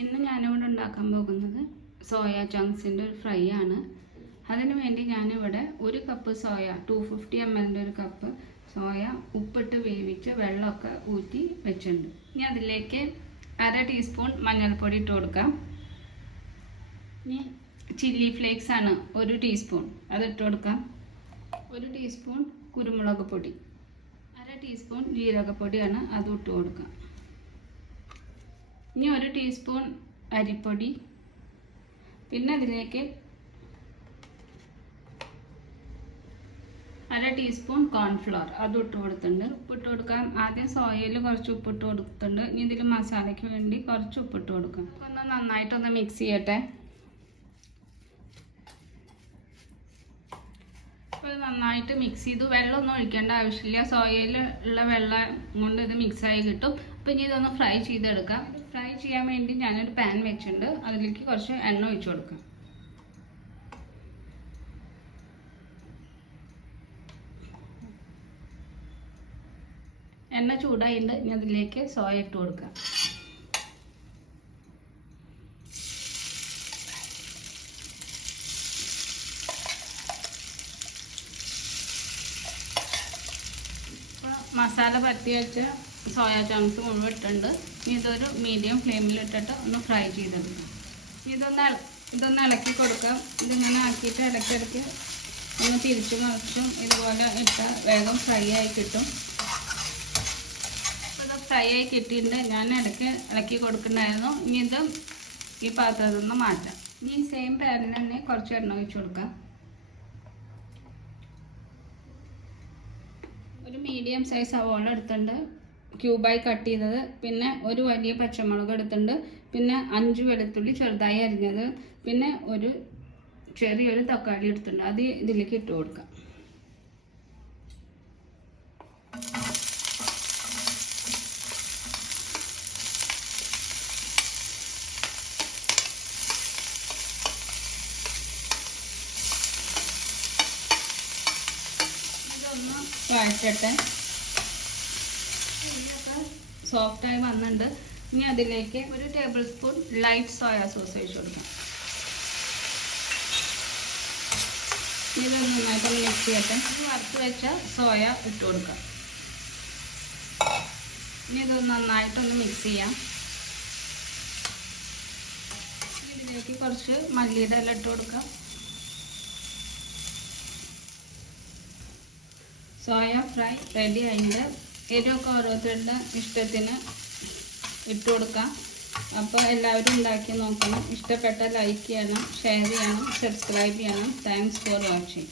ഇന്ന് ഞാനിവിടെ ഉണ്ടാക്കാൻ പോകുന്നത് സോയ ചങ്ക്സിന്റെ ഒരു ഫ്രൈ ആണ്. അതിനു വേണ്ടി ഞാനിവിടെ ഒരു cup soya two fifty M എല്ലിന്റെ ഒരു കപ്പ് സോയ ഉപ്പിട്ട് വേവിച്ച് വെള്ളമൊക്കെ ഊറ്റി വെച്ചിട്ടുണ്ട്. ഇനി അതിലേക്ക് അര ടീസ്പൂൺ മഞ്ഞൾപ്പൊടി ഇട്ട് കൊടുക്കാം. ഇനി ചില്ലി ഫ്ലേക്സ് ആണ് ഒരു ടീസ്പൂൺ അത് ഇട്ട് കൊടുക്കാം. ഒരു ടീസ്പൂൺ കുരുമുളക് പൊടി. അര ടീസ്പൂൺ ജീരകപ്പൊടിയാണ് അത് ഇട്ട് കൊടുക്കാം. ഇനി ഒരു ടീസ്പൂൺ അരിപ്പൊടി. പിന്നെ അതിലേക്ക് അര ടീസ്പൂൺ കോൺഫ്ലോർ അത് ഇട്ട് കൊടുത്തിട്ടുണ്ട്. ഉപ്പിട്ട് കൊടുക്കാം. ആദ്യം സോയയിൽ കുറച്ച് ഉപ്പിട്ട് കൊടുത്തിട്ടുണ്ട്. ഇനി ഇതിൽ മസാലയ്ക്ക് വേണ്ടി കുറച്ച് ഉപ്പിട്ട് കൊടുക്കാം. ഒന്ന് നന്നായിട്ടൊന്ന് മിക്സ് ചെയ്യട്ടെ. ഇത് നന്നായിട്ട് മിക്സ് ചെയ്തു. വെള്ളമൊന്നും ഒഴിക്കേണ്ട ആവശ്യമില്ല. സോയയിൽ ഉള്ള വെള്ളം കൊണ്ട് ഇത് മിക്സായി കിട്ടും. അപ്പം ഇനി ഇതൊന്ന് ഫ്രൈ ചെയ്തെടുക്കാം. ഫ്രൈ ചെയ്യാൻ വേണ്ടി ഞാനൊരു പാൻ വെച്ചിട്ടുണ്ട്. അതിലേക്ക് കുറച്ച് എണ്ണ ഒഴിച്ചു കൊടുക്കാം. എണ്ണ ചൂടായിട്ട് ഇനി അതിലേക്ക് സോയ ഇട്ട് കൊടുക്കാം. മസാല പരത്തി വെച്ച സോയ ചങ്ക്സ് മുഴുവൻ ഇട്ടുണ്ട് ഇനി ഇതൊരു മീഡിയം ഫ്ലെയിമിൽ ഇട്ടിട്ട് ഒന്ന് ഫ്രൈ ചെയ്തെടുക്കാം. ഇതൊന്ന് ഇതൊന്ന് ഇളക്കി കൊടുക്കാം. ഇതിങ്ങനെ ആക്കിയിട്ട് ഇടയ്ക്കിടയ്ക്ക് ഒന്ന് തിരിച്ചു മറിച്ചും ഇതുപോലെ ഇട്ട് വേഗം ഫ്രൈ ആയി കിട്ടും. ഇത് ഫ്രൈ ആയി കിട്ടിയിട്ടുണ്ട്. ഞാൻ ഇടയ്ക്ക് ഇളക്കി കൊടുക്കണ്ടായിരുന്നു ഇനി ഇത് ഈ പാത്രത്തിൽ നിന്ന് മാറ്റാം. ഇനി സെയിം പാനിൽ തന്നെ കുറച്ച് എണ്ണ ഒഴിച്ചു കൊടുക്കാം. ഒരു മീഡിയം സൈസ് സവോള എടുത്തിട്ടുണ്ട്. ക്യൂബായി കട്ട് ചെയ്തത്. പിന്നെ ഒരു വലിയ പച്ചമുളക് എടുത്തിട്ടുണ്ട്. പിന്നെ അഞ്ച് വെളുത്തുള്ളി ചെറുതായി അരിഞ്ഞത്. പിന്നെ ഒരു ചെറിയൊരു തക്കാളി എടുത്തിട്ടുണ്ട്. അത് ഇതിലേക്ക് ഇട്ട് കൊടുക്കാം. വഴറ്റട്ടെ. സോഫ്റ്റായി വന്നിട്ടുണ്ട് ഇനി അതിലേക്ക് ഒരു tablespoon light soya sauce ഒഴിച്ച് കൊടുക്കാം. ഇത് നന്നായിട്ട് മിക്സ് ചെയ്യട്ടെ. വറുത്ത് വെച്ച സോയ ഇട്ട് കൊടുക്കാം. ഇനി ഇത് നന്നായിട്ടൊന്ന് മിക്സ് ചെയ്യാം. ഇതിലേക്ക് കുറച്ച് മല്ലിയുടെ ഇല ഇട്ട് കൊടുക്കാം. സോയ ഫ്രൈ റെഡി ആയിട്ട് എരിവൊക്കെ ഓരോരുത്തരുടെ ഇഷ്ടത്തിന് ഇട്ട് കൊടുക്കാം. അപ്പോൾ എല്ലാവരും ഉണ്ടാക്കി നോക്കണം. ഇഷ്ടപ്പെട്ട ലൈക്ക് ചെയ്യണം ഷെയർ ചെയ്യണം സബ്സ്ക്രൈബ് ചെയ്യണം. Thanks for watching